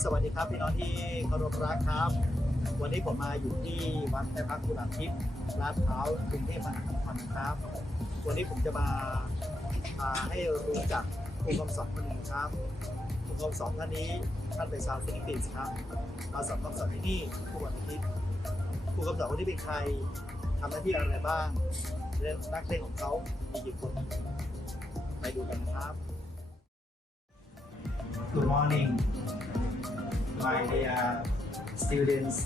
สวัสดีครับพี่น้องที่เคารพรักครับวันนี้ผมมาอยู่ที่วัดแม่พักกุหลาบทิพย์ลาดพร้าวกรุงเทพมหานครครับวันนี้ผมจะมาให้รู้จักครูคำสอนคนหนึ่งครับครูคำสอนท่านนี้ท่านเป็นชาวฟิลิปปินส์ครับมาสอนคำสอนที่นี่ทุกวันอาทิตย์ครูคำสอนคนนี้เป็นใครทำหน้าที่อะไรบ้างนักเรียนของเขามีกี่คนไปดูกันครับ Good morning my dear students.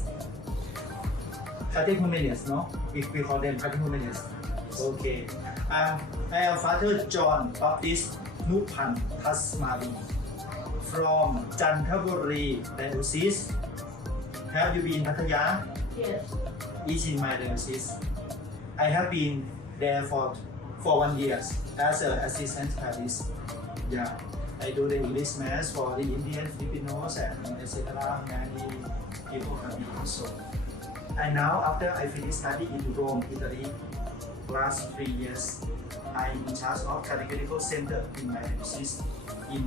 30 minutes, no? We call them 30 minutes. Okay. I am Father John Baptist Nupan Tasmali from Chantaburi, Diocese. Have you been Pattaya? Yes. Is in my diocese. I have been there for 1 year as an assistant priest. Yeah.I do the English mass for the Indian, Filipinos, and etc. Many people come in also. And now, after I finished study in Rome, Italy, last 3 years, I'm in charge of catechetical center in my diocese, in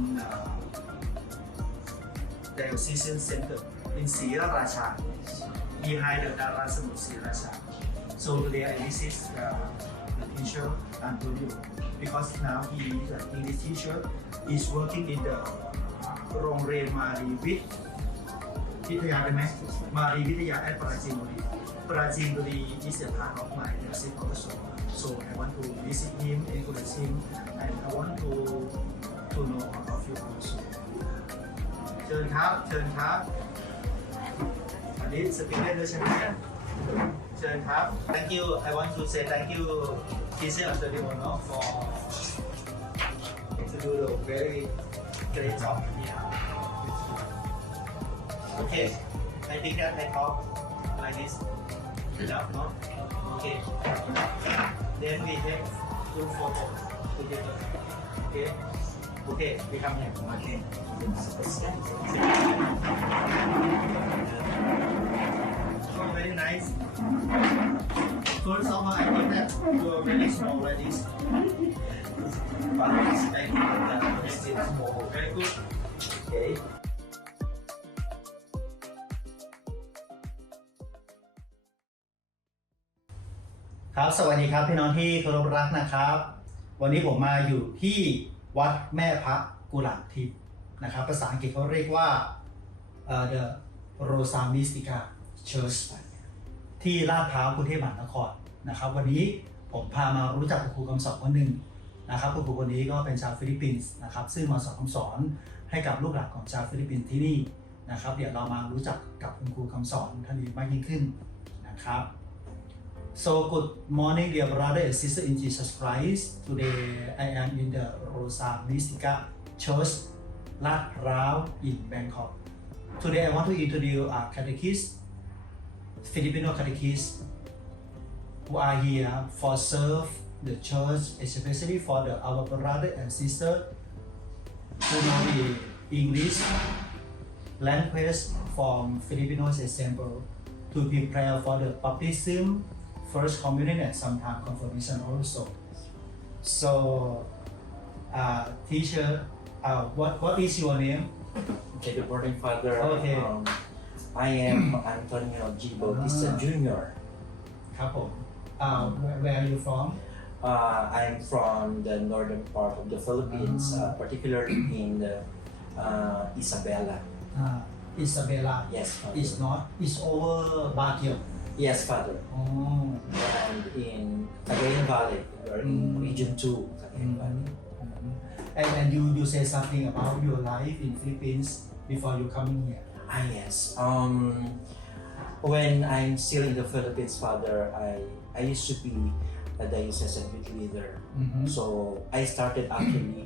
diocesan center in Sri Racha, behind the Darasamut Sri Racha. So today I visit the teacher Antonio because now he is an English teacher.Is working in the โรงเรมารีวิทยาได้ไหมมารีวิทยา at ปราจีนบุรีปราจีนบุรี is a part of my diocese also so I want to visit him encourage him and I want to know about you also เชิญครับอันนี้สปีกได้ด้วยใช่ไหมเชิญครับ thank you I want to say thank you teacher Antonio no for do the very great job here. Okay, I think that I talk like this enough, no? Okay. Then we take two photo together. Okay. Okay, we come here. Okay. So very nice. First of all, I think that you are very small like this.But I think that it's small, very good. Okay. ครับสวัสดีครับพี่น้องที่เคารพรักนะครับวันนี้ผมมาอยู่ที่วัดแม่พักกุหลาบทิพย์นะครับภาษาอังกฤษเขาเรียกว่า The Rosa Mystica Church ที่ลาดพร้าวกรุงเทพมหานครนะครับวันนี้ผมพามารู้จักครูคำสอนคนหนึ่งนะครับครูคนนี้ก็เป็นชาวฟิลิปปินส์นะครับซึ่งมาสอนคำสอนให้กับลูกหลานของชาวฟิลิปปินส์ที่นี่นะครับเดี๋ยวเรามารู้จักกับคุณครูคำสอนท่านนี้มากยิ่งขึ้นนะครับ So good morning dear brother and sister in Jesus Christ. Today I am in the Rosa Mystica Church, ลาดพร้าว in Bangkok. Today I want to introduce a catechist, Filipino catechist, who are here for serve.The church, especially for our brother and sister who know the English language from Filipinos example to prepare for the baptism, first communion and sometimes confirmation also. So, teacher, what is your name? Okay, good morning, Father. Okay. I am Antonio G Bautista Jr. ครับผม Where are you from?I'm from the northern part of the Philippines, particularly in the Isabella. Isabella. Yes, Father. It's not. It's over Baguio. Yes, Father. Oh. And in Cagayan Valley, we are in Region 2, Cagayan Valley. And you say something about your life in Philippines before you coming here. Yes. When I'm still in the Philippines, Father, I used to be.A diocesan youth leader. So I started actually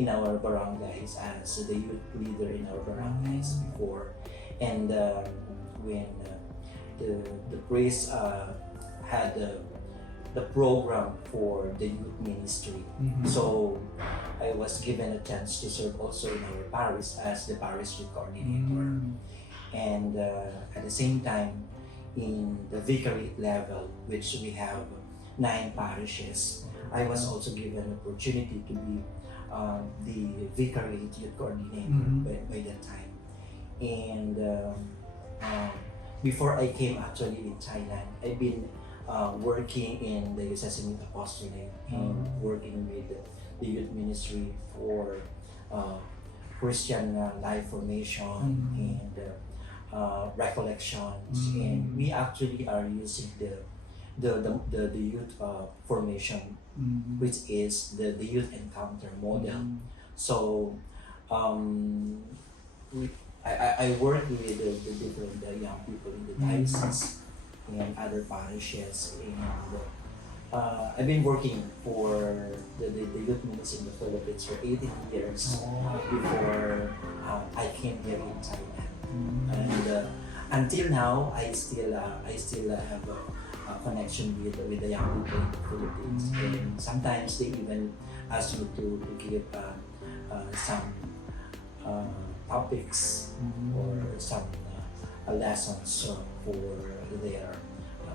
in our barangays as the youth leader in our barangays before. And when the priest had the program for the youth ministry, so I was given a chance to serve also in our parish as the parish youth coordinator. And at the same time, in the vicariate level, which we have9 parishes. I was also given an opportunity to be the vicariate youth coordinator by that time. And um, before I came actually in Thailand, I've been working in the Yosemite Apostolate and working with the youth ministry for Christian life formation and recollections. And we actually are using the youth formation, which is the youth encounter model. So I work with the different young people in the diocese and other parishes, and I've been working for the youth ministry in the Philippines for 18 years before I came here in Thailand. And until now, I still have a connection with the young people in the Philippines. And sometimes they even ask me to give some topics or some lessons for their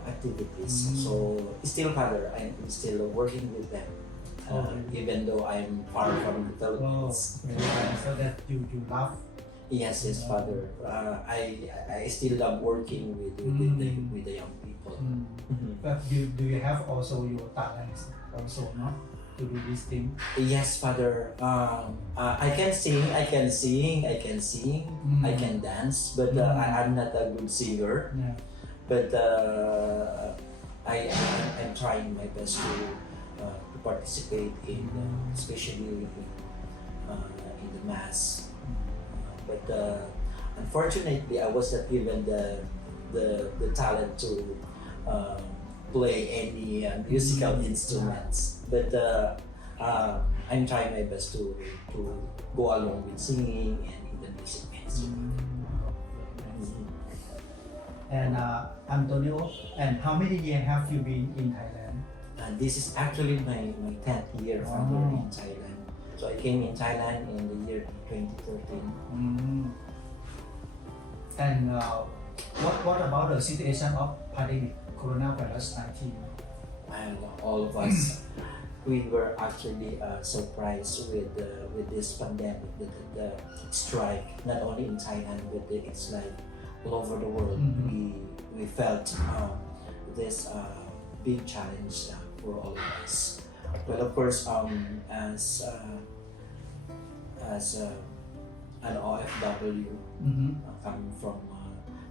activities. So still, Father, I'm still working with them, even though I'm far from the Philippines. So that you love. Yes, Father. I still love working with the young people. But do you have also your talents also, no? To do this thing? Yes, Father. I can sing, I can dance, but I'm not a good singer. Yeah. But I'm trying my best to participate in, especially in the mass. But unfortunately, I was not given the talent to play any musical instruments. But I'm trying my best to go along with singing and in the music instrument. And Antonio, and how many years have you been in Thailand? This is actually my 10th year here in Thailand. So I came in Thailand in the year 2013. And what about the situation of pandemic, coronavirus 19? And all of us, we were actually surprised with this pandemic, the strike, not only in Thailand, but it's like all over the world. We felt this big challenge for all of us. But of course, as an OFW coming from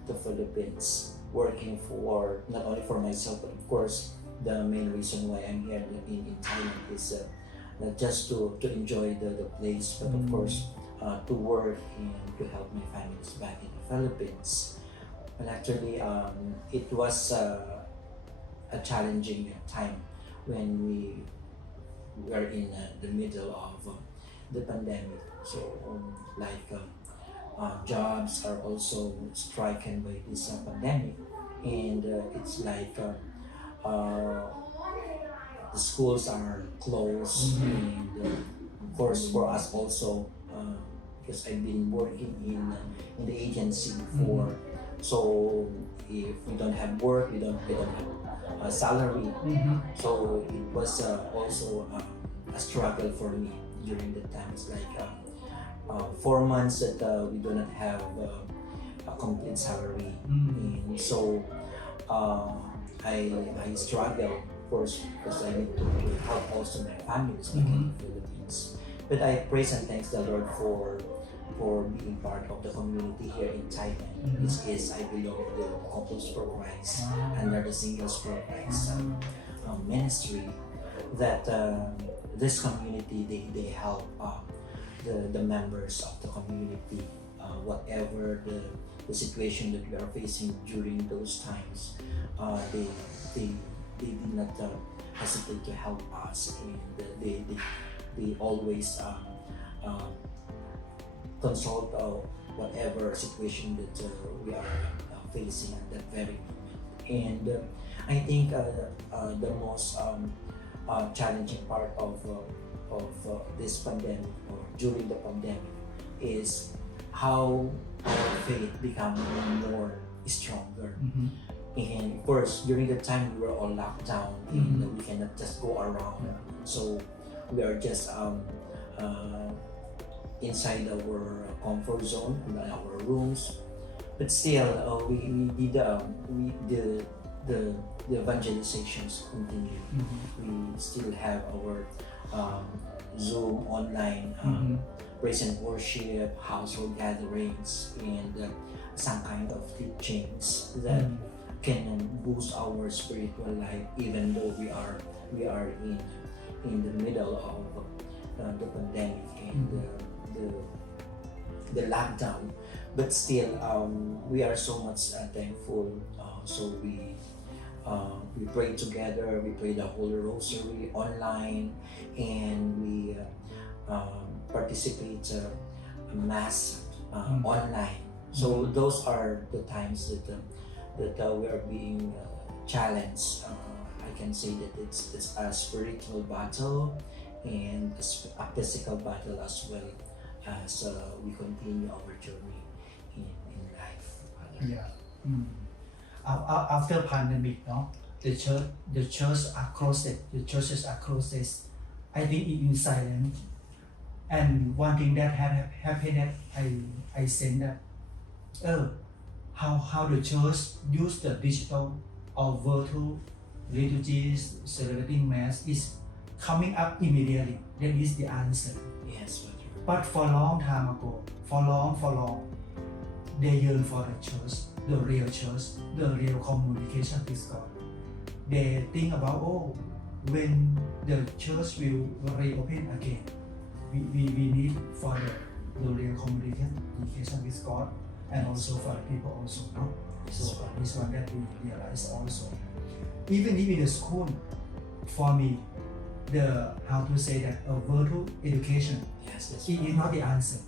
the Philippines, working for not only for myself, but of course the main reason why I'm here in Thailand is not just to enjoy the place, but of course to work and to help my families back in the Philippines. But actually, it was a challenging time when we were in the middle of the pandemic. So, jobs are also stricken by this pandemic, and it's like the schools are closed, and of course for us also, because I've been working in the agency before. So if we don't have work, we don't have a salary. So it was also a struggle for me during the times, like 4 months that we do not have a complete salary. And so I struggle, of course, because I need to help also my families back in the Philippines. But I praise and thanks the Lord for being part of the community here in Thailand, which is I belong to the Couples for Christ under the Singles for Christ ministry. That this community they help the members of the community, whatever the situation that we are facing during those times. They did not hesitate to help us, and they always consult whatever situation that we are facing at that very moment. And I think the most challenging part of this pandemic or during the pandemic is how our faith become more stronger. And of course, during the time we were all locked down and we cannot just go around. So we are just inside our comfort zone in our rooms. But still, we did the evangelizations continue. We still have our Zoom online praise and worship, household gatherings, and some kind of teachings that can boost our spiritual life, even though we are in the middle of the pandemic and the lockdown. But still, we are so much thankful. So we pray together. We pray the Holy Rosary online, and we participate mass online. So those are the times that we are being challenged. I can say that it's a spiritual battle and a physical battle as well as we continue our journey in life. Yeah. After pandemic, no, the church are closed. The churches are closed. I think in silence. And one thing that had happened, I said that, how the church use the digital or virtual liturgies celebrating mass is coming up immediately. That is the answer. Yes, but for a long time ago, for long, they yearn for the church, the real communication with God. They think about, when the church will reopen again, we need for the real communication with God and also for the people also, no? So this one that we realize also. Even in the school, for me, how to say that a virtual education is not the answer.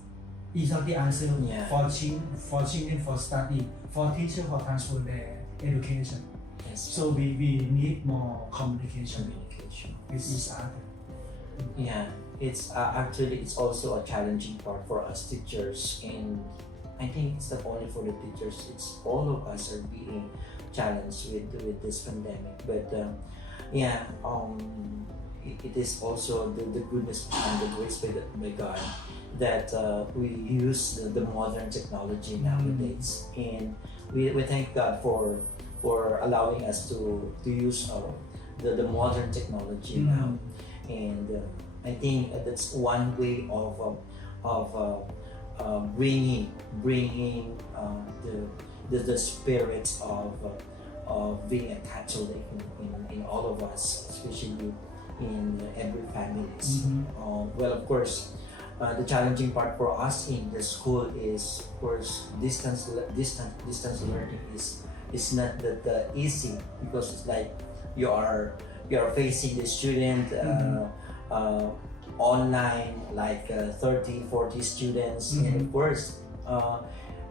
It's not the answer for children for study, for teachers for transfer their education. So we need more communication with each other. Yeah, it's actually it's also a challenging part for us teachers, and I think it's not only for the teachers, it's all of us are being challenged with this pandemic. But it is also the goodness and the grace by God that we use the modern technology nowadays, and we thank God for allowing us to use the modern technology now, and I think that's one way of bringing the spirit of being a Catholic in all of us, especially in every families. Well, of course, the challenging part for us in the school is, of course, distance learning is not that easy, because it's like you are facing the student online, like 30-40 students, and of course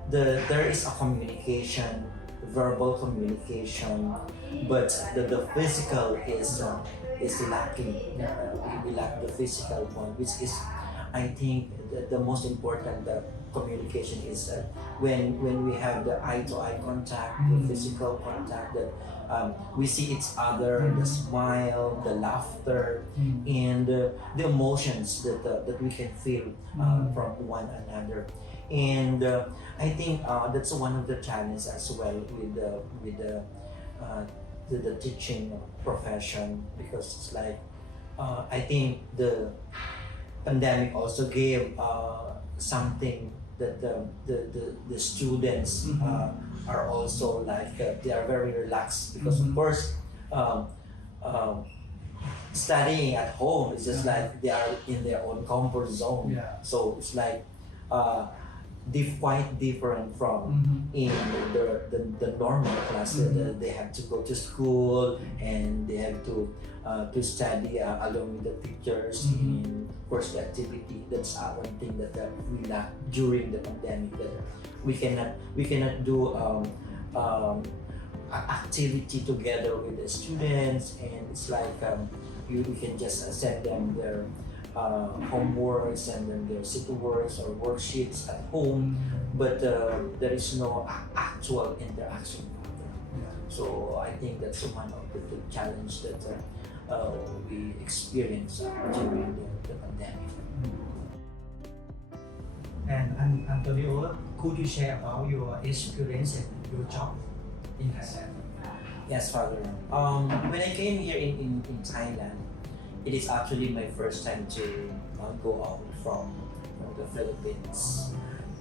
there is a communication, verbal communication, but the physical is lacking. We lack the physical one, which is, I think, the most important communication is when we have the eye-to-eye contact, the physical contact, that we see each other, the smile, the laughter, and the emotions that we can feel from one another. And I think that's one of the challenges as well with the teaching profession, because it's like I think the pandemic also gave something that the students are also like they are very relaxed, because of course studying at home is just like they are in their own comfort zone. So it's like quite different from in the normal class. They have to go to school and they have to study along with the teachers, and of course the activity. That's one thing that we lack during the pandemic, that we cannot do activity together with the students, and it's like we can just send them their homework, send them their city works or worksheets at home, but there is no actual interaction. So I think that's one of the challenge that we experience during the pandemic. And Antonio, could you share about your experience and your job in Thailand? Yes, Father. When I came here in Thailand, it is actually my first time to go out from the Philippines.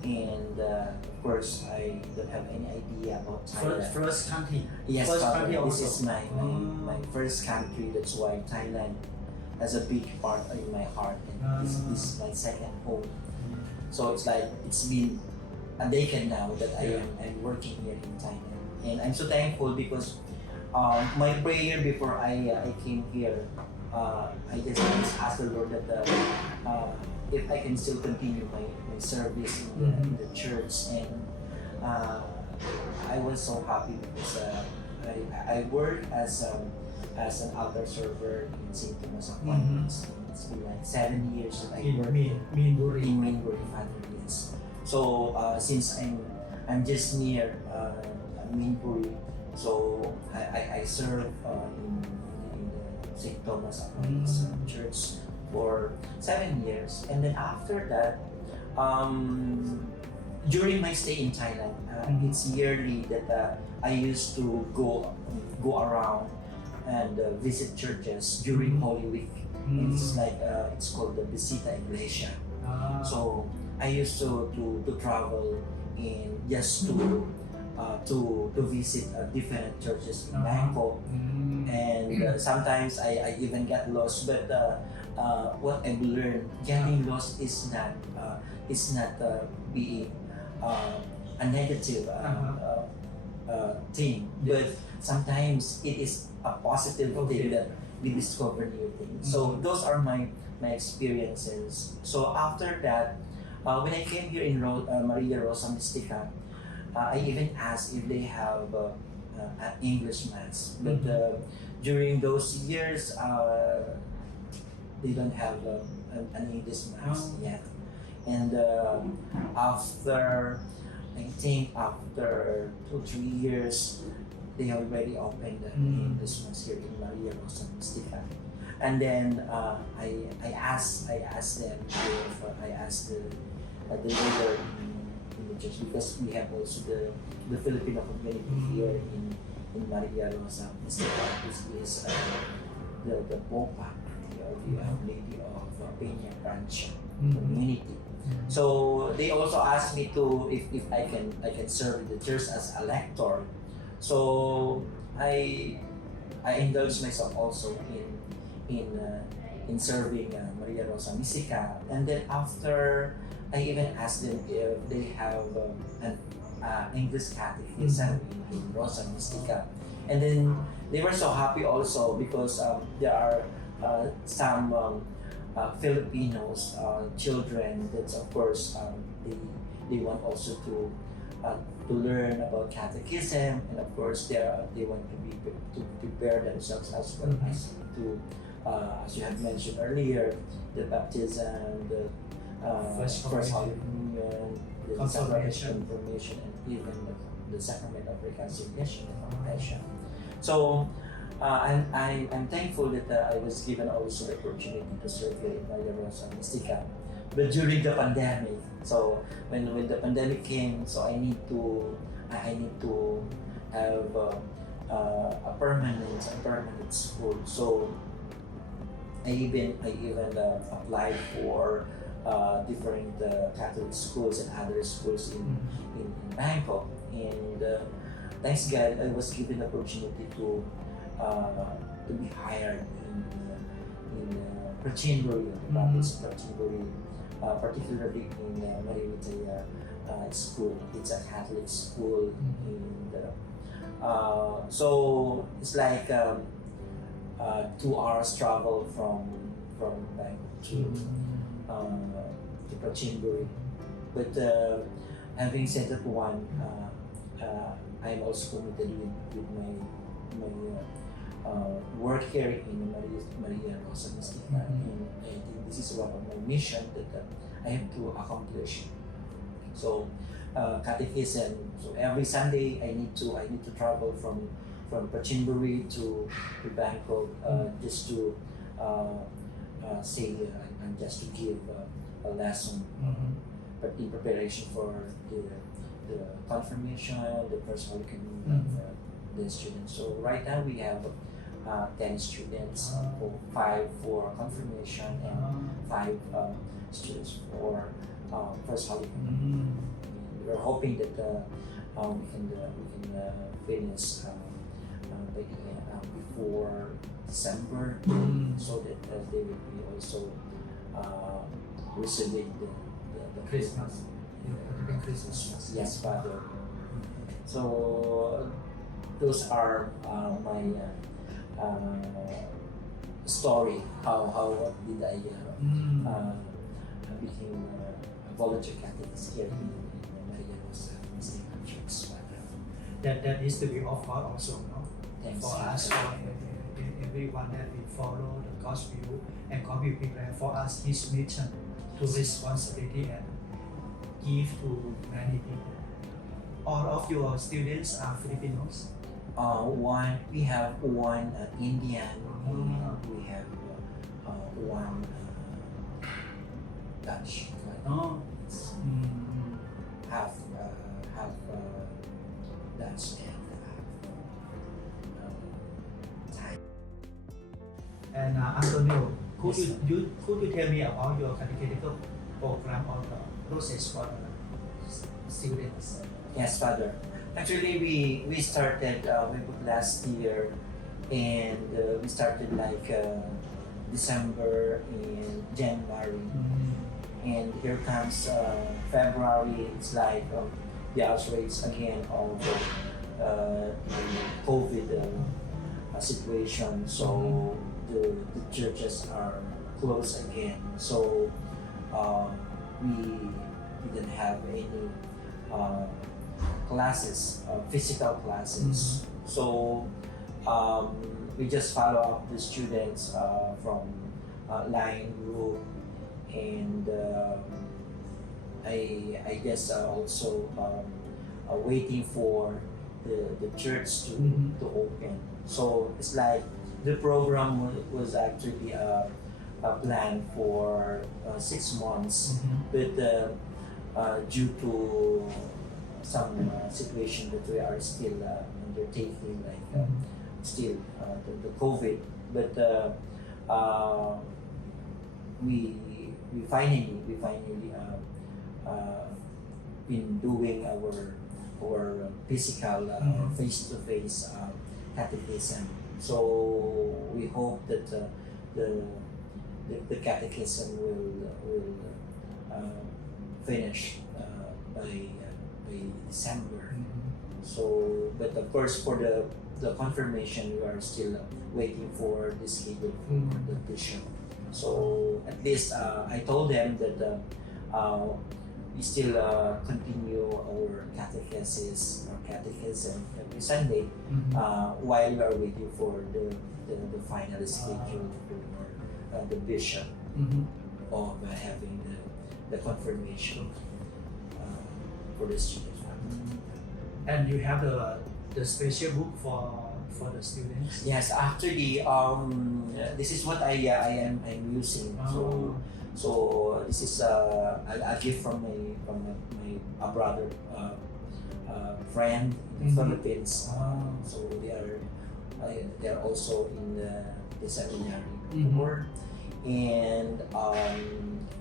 And of course, I don't have any idea about Thailand. First country. Yes, first Father. country This also. is my first country. That's why Thailand has a big part in my heart, and this is my second home. So it's like it's been a decade now that I'm working here in Thailand, and I'm so thankful because my prayer before I came here, I just asked the Lord that if I can still continue my service in the church, and I was so happy because I work as an altar server in St. Thomas Appointments. It's been like 7 years that I work in Mainbury, Father. Yes. So since I'm just near Mainbury, so I serve in the St. Thomas Appointments Church for 7 years, and then after that, during my stay in Thailand, it's yearly that I used to go around and visit churches during Holy Week. It's like it's called the Visita Iglesia. So I used to travel in just to visit different churches in Bangkok, and sometimes I even got lost. But what I've learned, getting lost is not being a negative thing, but sometimes it is a positive thing that we discover new things. So those are my experiences. So after that, when I came here in Maria Rosa Mystica, I even asked if they have an English mass, but during those years, they don't have an English mass yet. And after 2-3 years, they have already opened the English mass here in Maria Rosa Mystica. And then I asked them if I asked the leader in the church, because we have also the Filipino community here in Maria Rosa Mystica. This is the Popa, the Lady of Peña Branch community. So they also asked me to if I can serve the church as a lector. So I indulged myself also in serving Maria Rosa Mystica, and then after I even asked them if they have an English catechism in Rosa Mystica, and then they were so happy also because there are some Filipinos children that of course they want also to learn about catechism, and of course they want to prepare themselves as well as to as you had mentioned earlier, the baptism, the first Holy Communion, the confirmation, and even the sacrament of reconciliation and confession. So I'm thankful that I was given also the opportunity to serve here in Maria Rosa Mystica. But during the pandemic, so when the pandemic came, so I need to have a permanent school. So I even applied for different Catholic schools and other schools in Bangkok, and thanks God I was given the opportunity to be hired in Prachinbury, the province of Prachinbury, particularly in Maria school. It's a Catholic school, and so it's like 2 hours travel from Bangkok to Prachinbury. But having said that one, I'm also committed with my work here in Maria Rosa Mystica, and I think this is one of my mission that I have to accomplish. So catechism. So every Sunday I need to travel from Prachinbury to Bangkok just to say and just to give a lesson. but in preparation for the confirmation, the first Holy Communion of the students. So right now we have 10 students, 5 for confirmation and 5 students for first Holy Communion. We're hoping that we can finish before December, so that they will be also receiving the Christmas. Christmas. Yes, Father. So those are my story. How did I became a volunteer catechist here in Marianos Muslim Church. That is to be offered also, no? Thanks. For us, for everyone that we follow the gospel, and God will prepare for us His mission to responsibility and give to many people. All of your students are Filipinos. We have one Indian, and we have one Dutch. Oh. It's half Dutch and half Thai. And Antonio, could you tell me about your catechetical program or the process for the students? Yes, Father. Actually, we started last year, and we started like December and January, and here comes February. It's like the outbreaks again of the COVID situation. So the churches are closed again. So we didn't have any classes, physical classes. So we just follow up the students from line group, and I guess also waiting for the church to open. So it's like the program was actually planned for 6 months, but due to some situation that we are still undertaking, like still the COVID, but we finally been doing our physical face-to-face catechism. So we hope that the catechism will finish by December. So, but of course for the confirmation, we are still waiting for the schedule for the bishop. So at least I told them that we still continue our catechism every Sunday while we are waiting for the final schedule for the bishop of having the confirmation for the students. And you have the special book for the students? Yes, actually, this is what I'm using. So this is a gift from my brother, friend in the Philippines. So they are also in the seminary before, and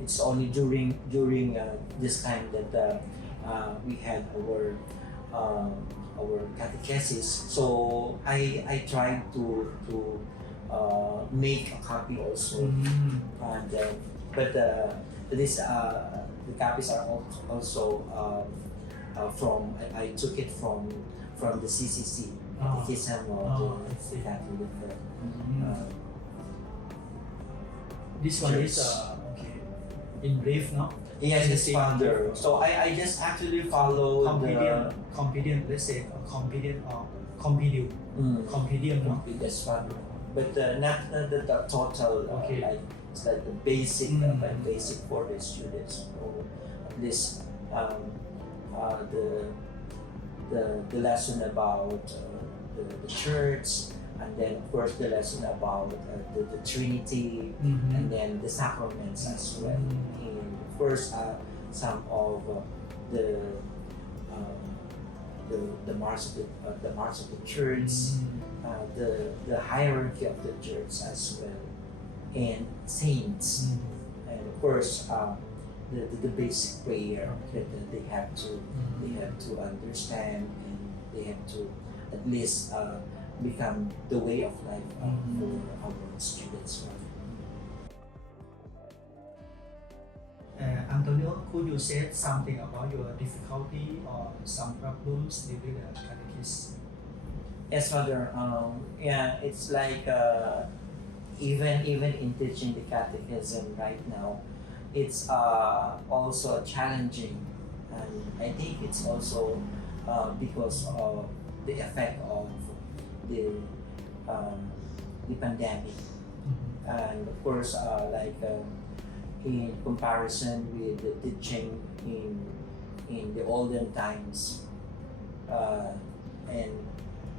it's only during this time that we had our catechesis. So I tried to make a copy also, and but this the copies are also from I took it from the CCC, Catechism of the Catholic. This one is okay. In brief, no? Yes, it's Father. So I just actually follow compendium, let's say compendium or compendium, no? Yes, Father. But not the total. Okay. Like it's like the basic, basic for the students. So at least the lesson about the church, and then of course the lesson about the Trinity, and then the sacraments as well. And of course some of the uh, the marks of the church, the hierarchy of the church as well, and saints, and of course the basic prayer that they have to understand, and they have to at least become the way of life for our students. Antonio, could you say something about your difficulty or some problems with the catechism? Yes, Father. Yeah, it's like even in teaching the catechism right now, it's also challenging, and I think it's also because of the effect of the pandemic, and of course, in comparison with the teaching in the olden times, and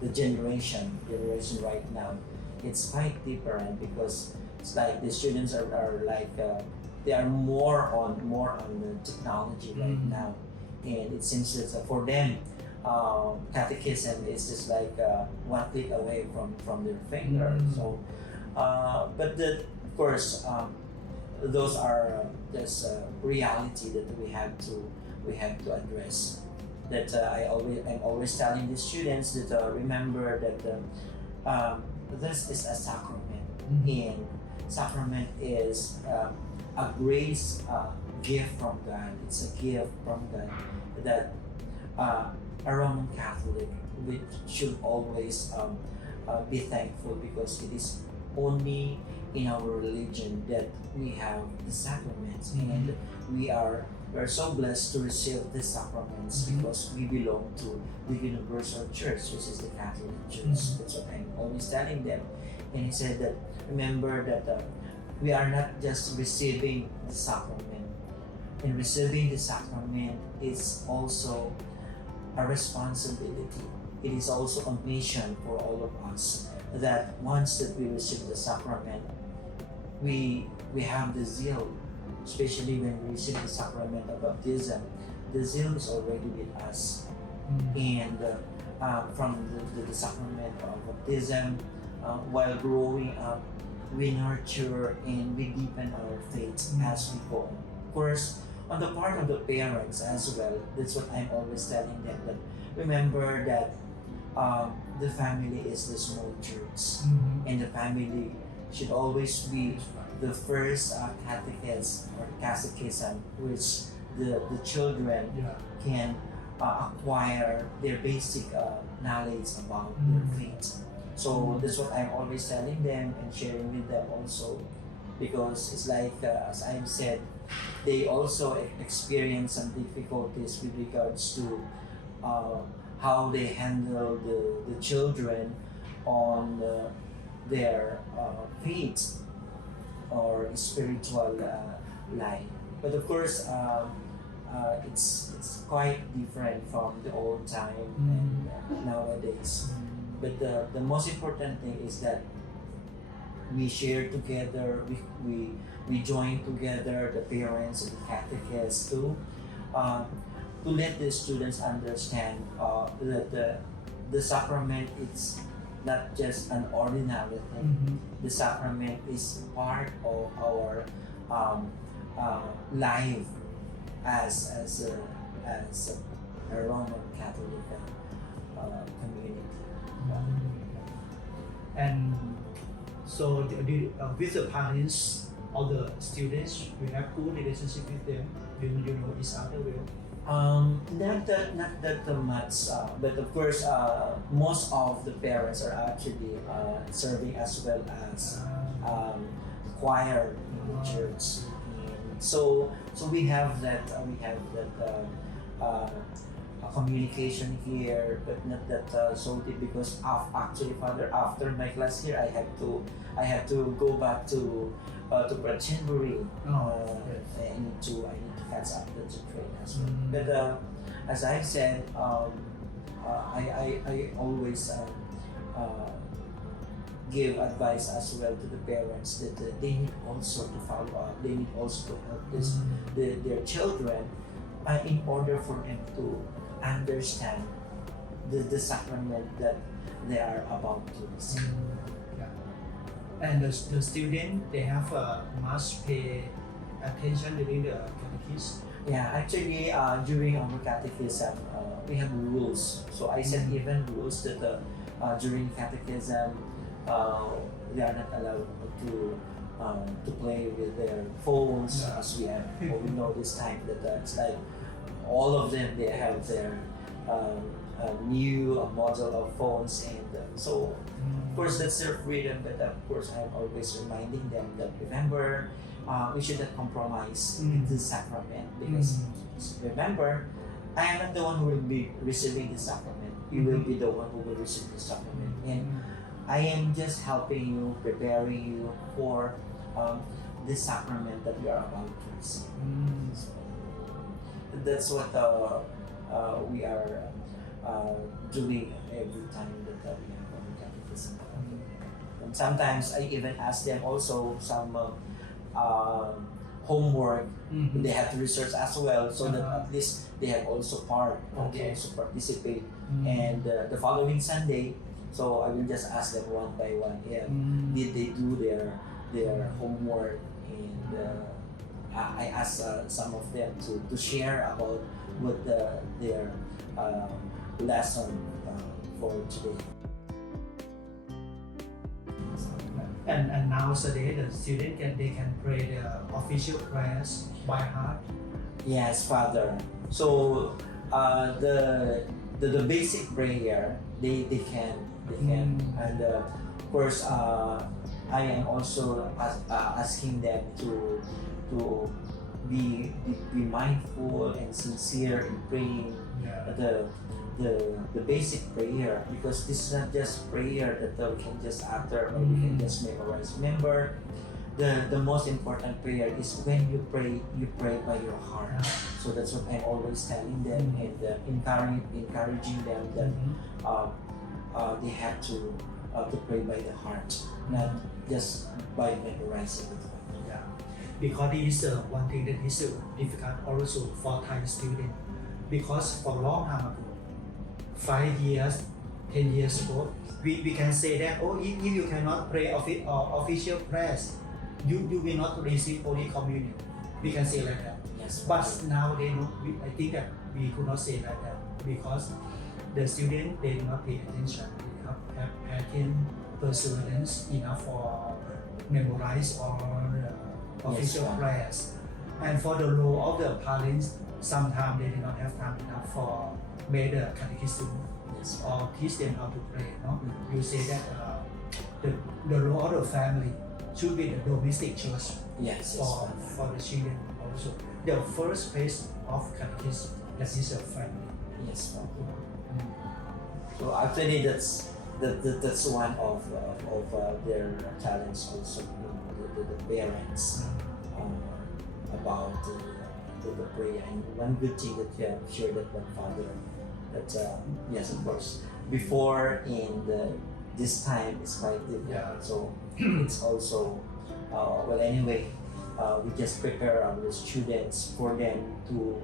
the generation right now, it's quite different because it's like the students are like they are more on the technology right now, and it seems that for them catechism is just like one click away from their finger. So but of course those are just reality that we have to address. That I'm always telling the students that remember that this is a sacrament, and sacrament is a grace gift from God. It's a gift from God that a Roman Catholic should always be thankful, because it is only in our religion that we have the sacraments, and we're so blessed to receive the sacraments because we belong to the universal church, which is the Catholic Church. That's what I'm always telling them. And he said that remember that we are not just receiving the sacrament, and receiving the sacrament is also a responsibility. It is also a mission for all of us, that once that we receive the sacrament, we have the zeal, especially when we receive the sacrament of baptism. The zeal is already with us, and from the sacrament of baptism, while growing up, we nurture and we deepen our faith as we go. Of course, on the part of the parents as well, that's what I'm always telling them, that remember that the family is the small church, and the family should always be the first catechism which the children can acquire their basic knowledge about their faith. So that's what I'm always telling them and sharing with them also, because it's like as I've said, they also experience some difficulties with regards to how they handle the children on their faith or spiritual life. But of course, it's quite different from the old time and nowadays. But the most important thing is that we share together, we join together, the parents and the catechists, to let the students understand that the sacrament is not just an ordinary thing. The sacrament is part of our life as a Roman Catholic community. And so with the parents or the students, we have good relationship with them. You know each other well. Not that much, but of course, most of the parents are actually serving as well as choir in the church. And so we have that communication here, but not that so deep, because actually, Father, after my class here, I have to go back to Prachinbury. I need to catch up the train as well. But as I've said, I always give advice as well to the parents that they need also to follow up. They need also to help their children in order for them to understand the sacrament that they are about to receive. And the student, they have must pay attention during the catechism. Yeah, actually, during our catechism, we have rules. So I set even rules that during catechism, they are not allowed to play with their phones, as we have. We know this time that it's like all of them, they have their new model of phones, and so of course that's their freedom. But of course, I'm always reminding them that remember, we should not compromise the sacrament, because remember, I am not the one who will be receiving the sacrament. You will be the one who will receive the sacrament, and I am just helping you, preparing you for the sacrament that you are about to receive. So, that's what we are doing every time that we have our catechism. And sometimes I even ask them also some homework. They have to research as well, so that at least they have also part, they also participate. And the following Sunday, so I will just ask them one by one, did they do their homework, and I ask some of them to share about what their lesson for today. And nowadays the student can pray the official prayers by heart. Yes, Father. So the basic prayer they can, and of course I am also asking them to be mindful and sincere in praying the basic prayer, because this is not just prayer that we can just utter or we can just memorize. Remember, the most important prayer is when you pray by your heart. So that's what I'm always telling them, and encouraging them that they have to pray by the heart, not just by memorizing it. Because this is one thing that is difficult also for Thai student, because for a long time ago, 5 years, 10 years ago, we can say that, if you cannot pray official prayers, you will not receive Holy Communion. We can say like that. Yes. But nowadays, I think that we could not say like that, because the student, they do not pay attention. They have pattern perseverance enough for memorize or official prayers. And for the role of the parents, sometimes they do not have time enough for make the catechism or teach them how to pray. No? You say that the role of the family should be the domestic church for the children also. The first place of catechism, that is a family. Yes, so actually that's one of their challenges also, the parents about the prayer. And one good thing that you have shared that one, Father, that yes, of course, before in this time is quite different. So it's also well, anyway, we just prepare our students for them to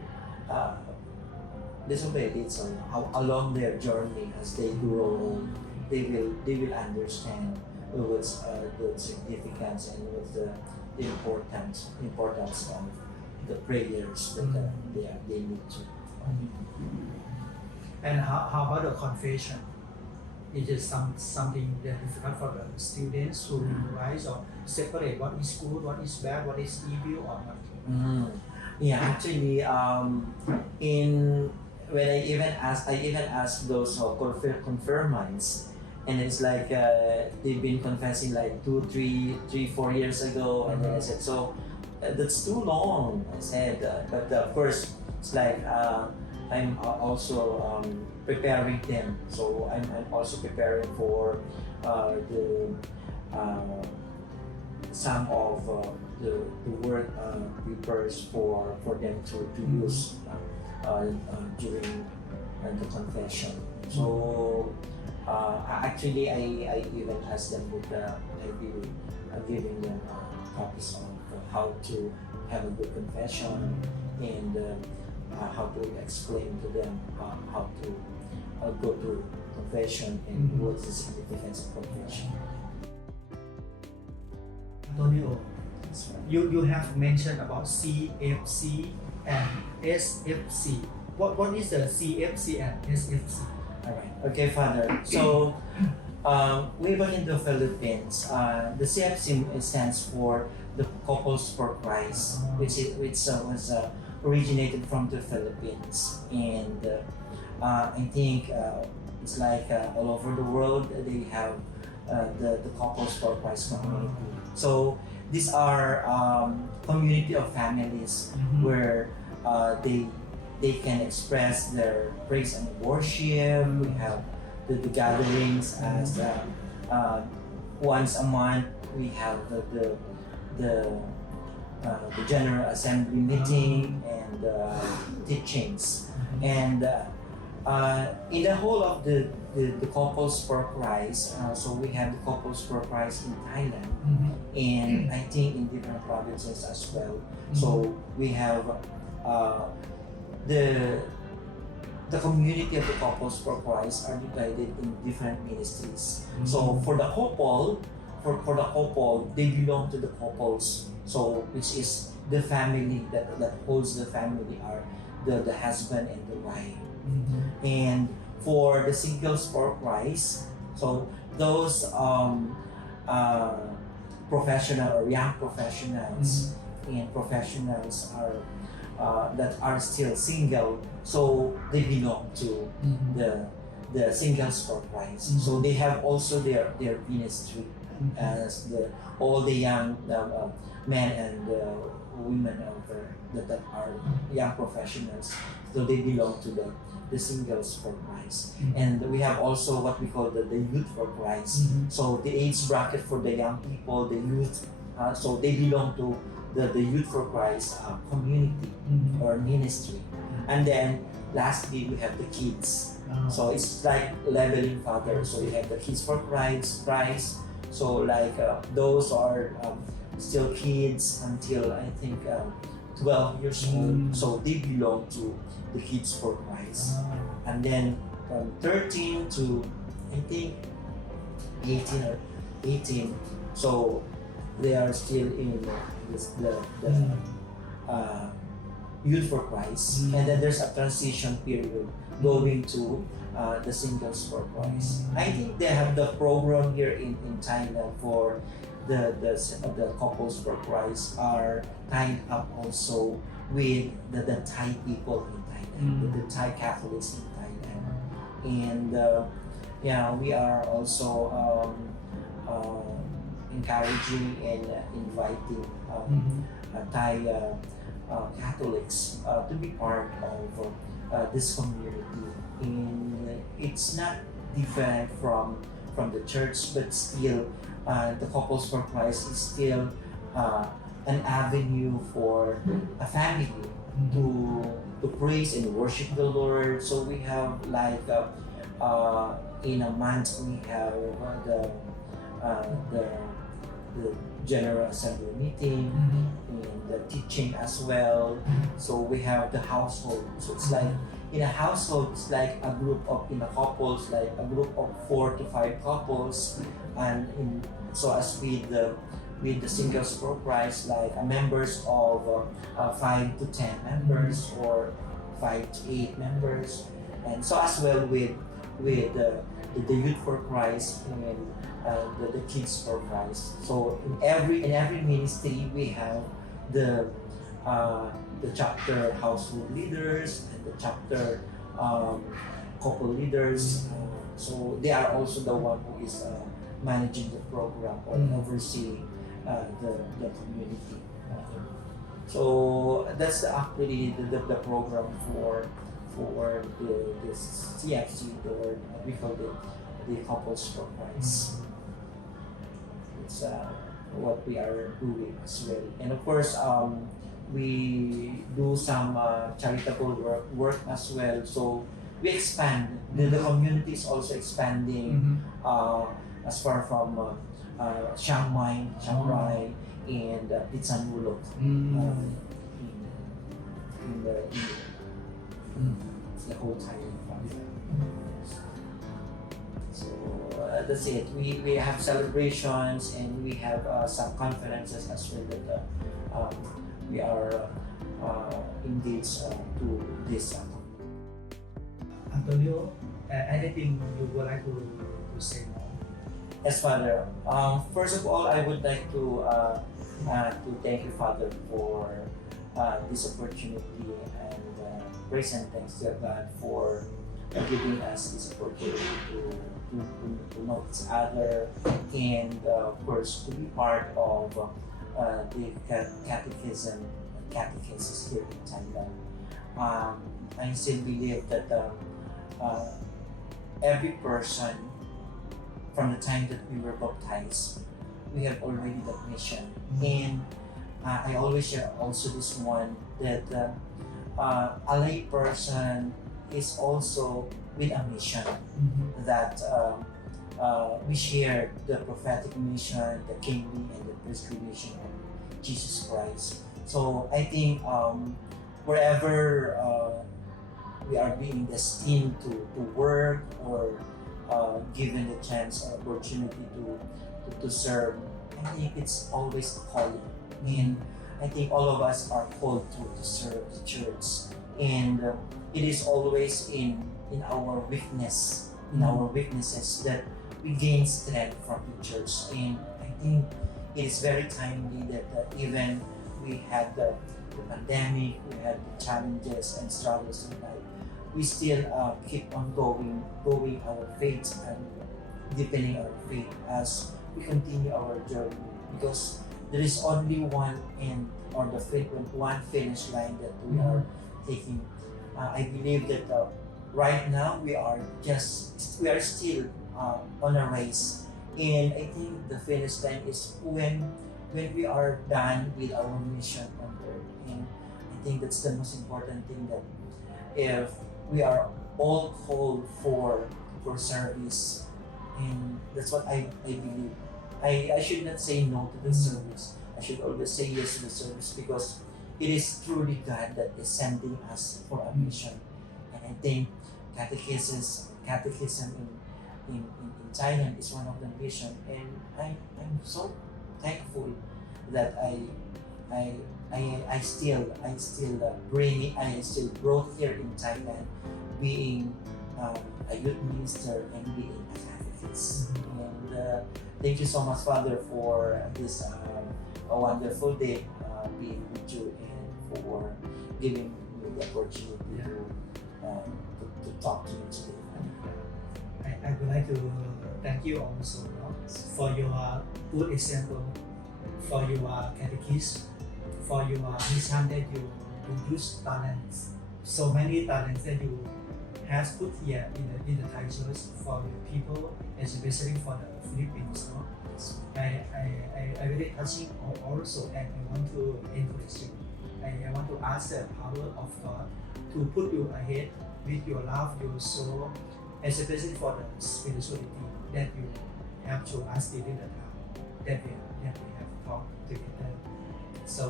disobey it. So along their journey as they grow, they will understand what's the significance and what's the importance of the prayers that they need to. And how about the confession? It is something that difficult for the students to memorize or separate what is good, what is bad, what is evil or not. Yeah, actually, when I even ask those confirmants, and it's like they've been confessing like 2, 3, 4 years ago, and then I said, so that's too long. I said, but of course, it's like I'm also preparing them. So I'm also preparing for some of the word papers for them to use during the confession. So Actually, I even asked them that I will giving them copies on how to have a good confession and how to explain to them how to go to confession and what's the significance of confession. Antonio, you have mentioned about CFC and SFC. What is the CFC and SFC? Alright, okay, Father. So, way back in the Philippines, the CFC stands for the Couples for Christ, which was originated from the Philippines, and I think it's like all over the world they have the Couples for Christ community. So these are community of families where they can express their praise and worship. We have the gatherings as once a month. We have the general assembly meeting and teachings, and in the whole of the Couples for Christ. So we have the Couples for Christ in Thailand, and I think in different provinces as well. So we have the community of the Couples for Christ are divided in different ministries. So for the couple, they belong to the couples. So which is the family that holds the family are the husband and the wife. And for the singles for Christ, so those professional or young professionals and professionals are that are still single, so they belong to the singles for Christ. So they have also their ministry as all the young men and women that are young professionals. So they belong to the singles for Christ. And we have also what we call the youth for Christ. So the age bracket for the young people, the youth, so they belong to the Youth for Christ community or ministry. And then lastly, we have the kids. So it's like leveling, Father. So you have the kids for Christ. So like those are still kids until I think 12 years old. So they belong to the kids for Christ. And then from 13 to I think 18, so they are still in the Youth for Christ. And then there's a transition period going to the singles for Christ. I think they have the program here in Thailand for the couples for Christ are tied up also with the Thai people in Thailand, the Thai Catholics in Thailand. And we are also encouraging and inviting Thai Catholics to be part of this community. And it's not different from the church, but still the Couples for Christ is still an avenue for a family to praise and worship the Lord. So we have like in a month we have the General Assembly meeting and the teaching as well. So we have the household. So it's like in a household, it's like a group of in a couples, like a group of 4 to 5 couples, and so as with the singles for Christ, like members of 5 to 10 members or 5 to 8 members, and so as well with the Youth for Christ and the Kids for Christ. So in every ministry we have the chapter household leaders and the chapter couple leaders. So they are also the one who is managing the program or overseeing the community. So that's actually the program for the CFC, or we call it the Couples for Christ. It's what we are doing as well. And of course, we do some charitable work as well. So we expand. The community is also expanding as far from Chiang Rai, and Pitsanulok in the whole Thailand. So that's it. We have celebrations and we have some conferences as well that we are engaged to this. Antonio, anything you would like to say more? Yes, Father. First of all, I would like to thank you, Father, for this opportunity, and praise and thanks to God for giving us this opportunity to know each other, and of course to be part of the catechesis here in Thailand. I still believe that every person, from the time that we were baptized, we have already that mission. And I always share also this one, that a lay person is also with a mission, that we share the prophetic mission, the kingly and the priestly mission of Jesus Christ. So I think wherever we are being destined to work, or given the chance or opportunity to serve, I think it's always a calling. And I think all of us are called to serve the church. And it is always in our weakness, in our weaknesses, that we gain strength from the church. And I think it is very timely that even we had the pandemic, we had the challenges and struggles in life, we still keep on going our faith and deepening our faith as we continue our journey, because there is only one end, or one finish line that we are taking. I believe that right now we are still on a race, and I think the finish line is when we are done with our mission on earth. And I think that's the most important thing, that if we are all called for service, and that's what I believe. I should not say no to the service. I should always say yes to the service, because it is truly God that is sending us for a mission. And I think catechism in Thailand is one of the mission, and I'm so thankful that I still brought here in Thailand, being a youth minister and being a catechist. And thank you so much, Father, for this a wonderful day being with you, and for giving me the opportunity to talk to you today. I would like to thank you also, for your good example, for your catechism, for your mission that you use talents, so many talents that you have put here in the Thai church for the people, especially for the Philippines. I really touching also, and I want to encourage you. I want to ask the power of God to put you ahead with your love, your soul, especially for the spirituality that you have to ask during the time that we have talked together. So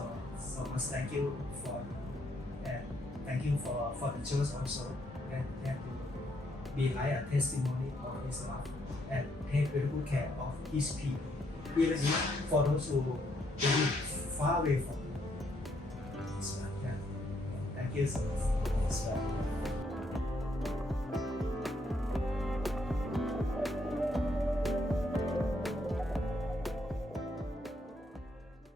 much thank you for, and thank you for the church also, that to be like a testimony of His love and take very good care of His people, even if for those who live far away from you. Yeah. Thank you so much.